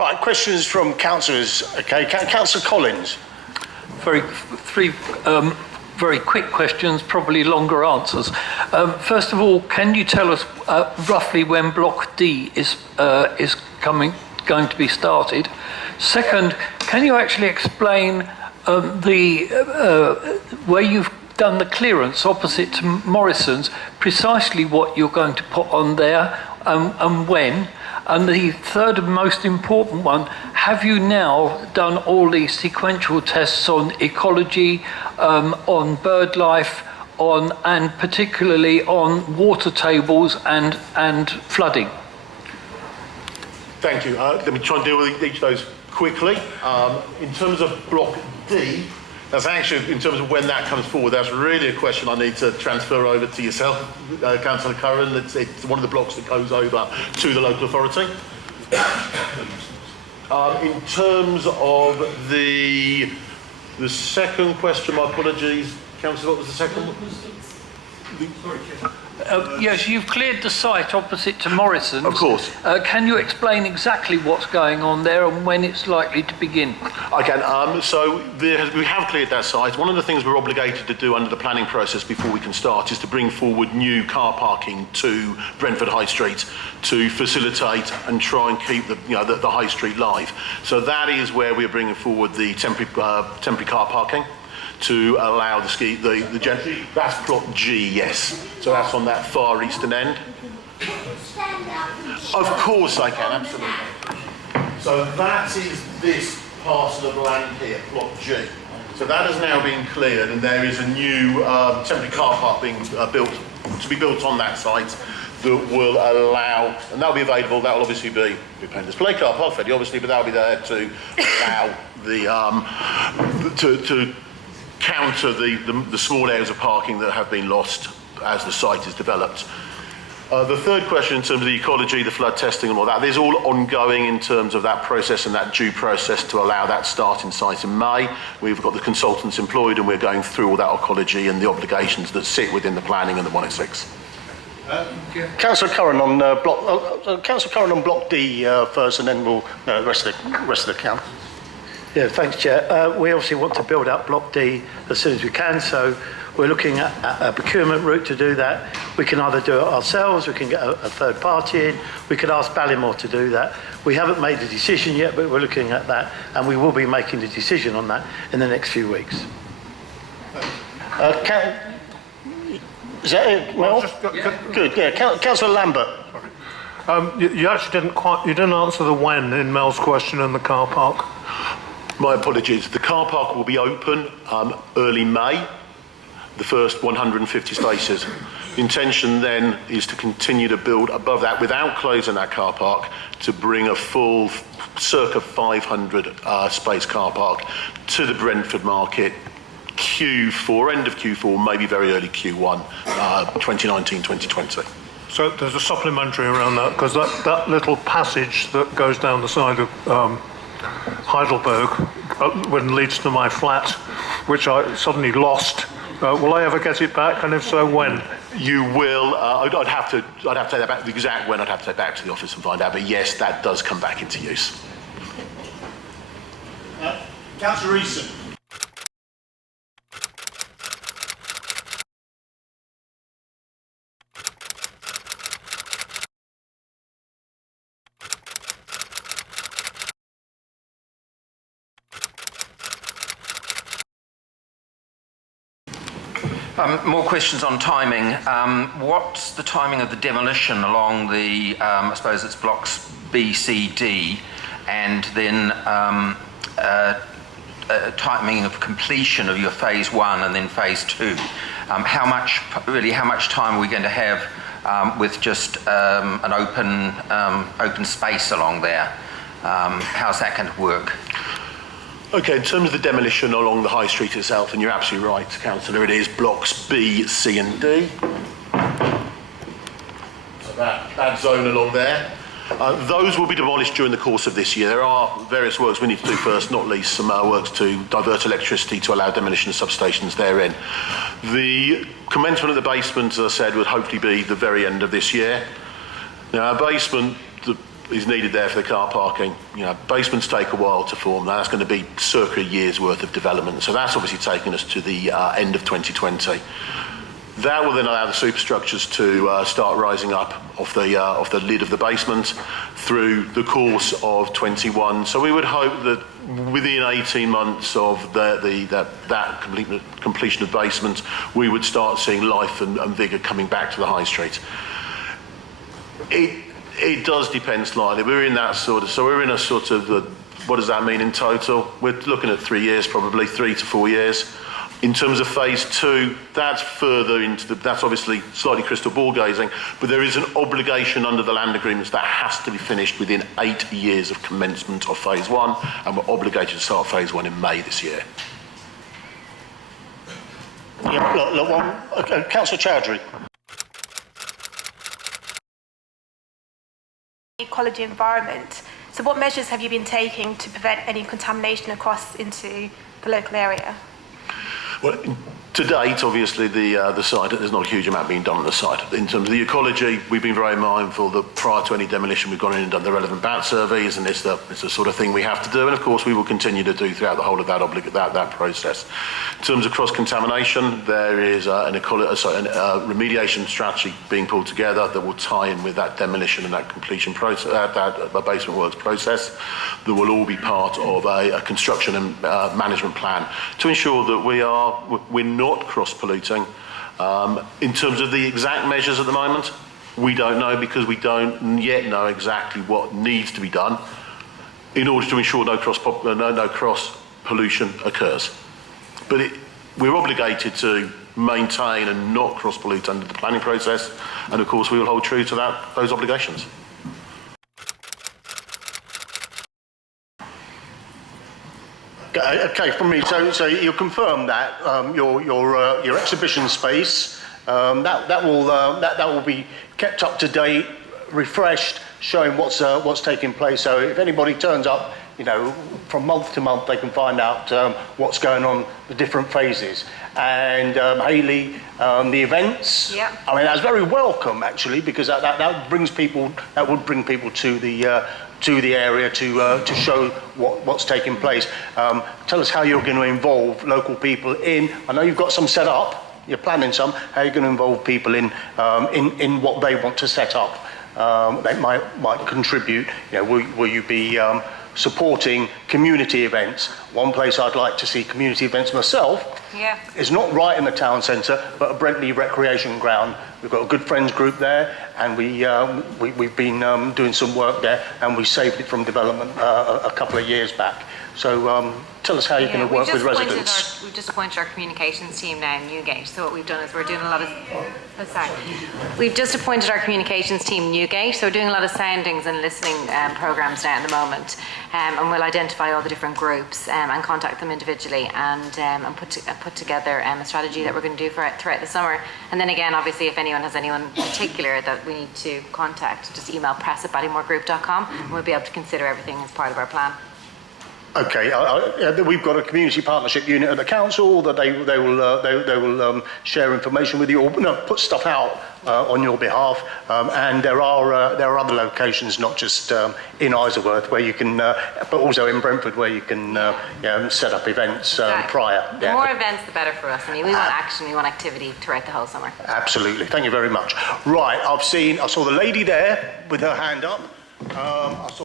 Right, questions from councillors. Okay, Councillor Collins. Three very quick questions, probably longer answers. First of all, can you tell us roughly when Block D is going to be started? Second, can you actually explain where you've done the clearance opposite to Morrisons, precisely what you're going to put on there and when? And the third and most important one, have you now done all the sequential tests on ecology, on bird life, and particularly on water tables and flooding? Thank you. Let me try and deal with each of those quickly. In terms of Block D, that's actually, in terms of when that comes forward, that's really a question I need to transfer over to yourself, Councillor Curran. It's one of the blocks that goes over to the local authority. In terms of the second question, my apologies. Councillor, what was the second one? Yes, you've cleared the site opposite to Morrisons. Of course. Can you explain exactly what's going on there and when it's likely to begin? I can. So we have cleared that site. One of the things we're obligated to do under the planning process before we can start is to bring forward new car parking to Brentford High Street to facilitate and try and keep the High Street live. So that is where we're bringing forward the temporary car parking to allow that's Block G, yes. So that's on that far eastern end. Of course I can, absolutely. So that is this parcel of land here, Block G. So that has now been cleared, and there is a new temporary car park being built on that site that will allow, and that'll be available. That will obviously be a display car park, obviously, but that'll be there to allow to counter the small areas of parking that have been lost as the site is developed. The third question, in terms of the ecology, the flood testing and all that, there's all ongoing in terms of that process and that due process to allow that start in site in May. We've got the consultants employed and we're going through all that ecology and the obligations that sit within the planning and the 106. Councillor Curran on Block D first, and then we'll the rest of the count. Yeah, thanks, Chair. We obviously want to build up Block D as soon as we can, so we're looking at a procurement route to do that. We can either do it ourselves, we can get a third party in, we could ask Ballymore to do that. We haven't made a decision yet, but we're looking at that, and we will be making the decision on that in the next few weeks. Is that it, Mel? Good, yeah. Councillor Lambert. You actually didn't answer the when in Mel's question in the car park. My apologies. The car park will be open early May, the first 150 spaces. The intention then is to continue to build above that without closing that car park to bring a full circa 500 space car park to the Brentford market Q4, end of Q4, maybe very early Q1, 2019-2020. So there's a supplementary around that, because that little passage that goes down the side of Heidelberg when leads to my flat, which I suddenly lost. Will I ever get it back, and if so, when? You will. I'd have to take that back. The exact when I'd have to take back to the office and find out. But yes, that does come back into use. Councillor Eason. More questions on timing. What's the timing of the demolition along the, I suppose it's blocks B, C, D, and then timing of completion of your phase 1 and then phase 2? How much time are we going to have with just an open space along there? How's that going to work? Okay, in terms of the demolition along the High Street itself, and you're absolutely right, Councillor, it is blocks B, C and D. So that zone along there. Those will be demolished during the course of this year. There are various works we need to do first, not least some works to divert electricity to allow demolition of substations therein. The commencement of the basement, as I said, would hopefully be the very end of this year. Now, our basement, is needed there for the car parking. You know, basements take a while to form. That's going to be circa a year's worth of development. So that's obviously taken us to the end of 2020. That will then allow the superstructures to start rising up off the lid of the basement through the course of 21. So we would hope that within 18 months of that completion of basement, we would start seeing life and vigour coming back to the high street. It does depend slightly. We're in that sort of, so we're in a sort of, what does that mean in total? We're looking at 3 years, probably 3 to 4 years. In terms of phase 2, that's further into that's obviously slightly crystal ball gazing, but there is an obligation under the land agreements that has to be finished within 8 years of commencement of phase 1, and we're obligated to start phase 1 in May this year. Yeah, Councillor Chowdhury. Ecology environment. So what measures have you been taking to prevent any contamination across into the local area? Well, to date, obviously, the site, there's not a huge amount being done on the site. In terms of the ecology, we've been very mindful that prior to any demolition, we've gone in and done the relevant bat surveys, and it's the sort of thing we have to do, and of course we will continue to do throughout the whole of that process. In terms of cross-contamination, there is a remediation strategy being pulled together that will tie in with that demolition and that completion process, that basement works process, that will all be part of a construction and management plan to ensure that we're not cross-polluting. In terms of the exact measures at the moment, we don't know, because we don't yet know exactly what needs to be done in order to ensure no cross-pollution occurs. But we're obligated to maintain and not cross-pollute under the planning process, and of course we will hold true to those obligations. Okay, from me. So you confirm that your exhibition space that will be kept up to date, refreshed, showing what's taking place. So if anybody turns up, you know, from month to month, they can find out what's going on, the different phases. And Hayley, the events. Yeah. I mean, that's very welcome actually, because that brings people. That would bring people to the area to show what's taking place. Tell us how you're going to involve local people in. I know you've got some set up. You're planning some. How are you going to involve people in what they want to set up? They might contribute. You know, will you be supporting community events? One place I'd like to see community events myself is not right in the town centre, but a Brentford recreation ground. We've got a good friends group there, and we've been doing some work there, and we saved it from development a couple of years back. So tell us how you're going to work with residents. We've just appointed our communications team now in Newgate. So what we've done is we're doing a lot of... We've just appointed our communications team in Newgate. So we're doing a lot of soundings and listening programmes now at the moment. And we'll identify all the different groups and contact them individually and put together a strategy that we're going to do throughout the summer. And then again, obviously, if anyone has anyone in particular that we need to contact, just email press@ballymoregroup.com and we'll be able to consider everything as part of our plan. Okay, we've got a community partnership unit at the council that they will share information with you, or put stuff out on your behalf. And there are other locations, not just in Isleworth, where you can, but also in Brentford, where you can set up events prior. The more events, the better for us. I mean, we want action, we want activity throughout the whole summer. Absolutely, thank you very much. Right, I saw the lady there with her hand up. I saw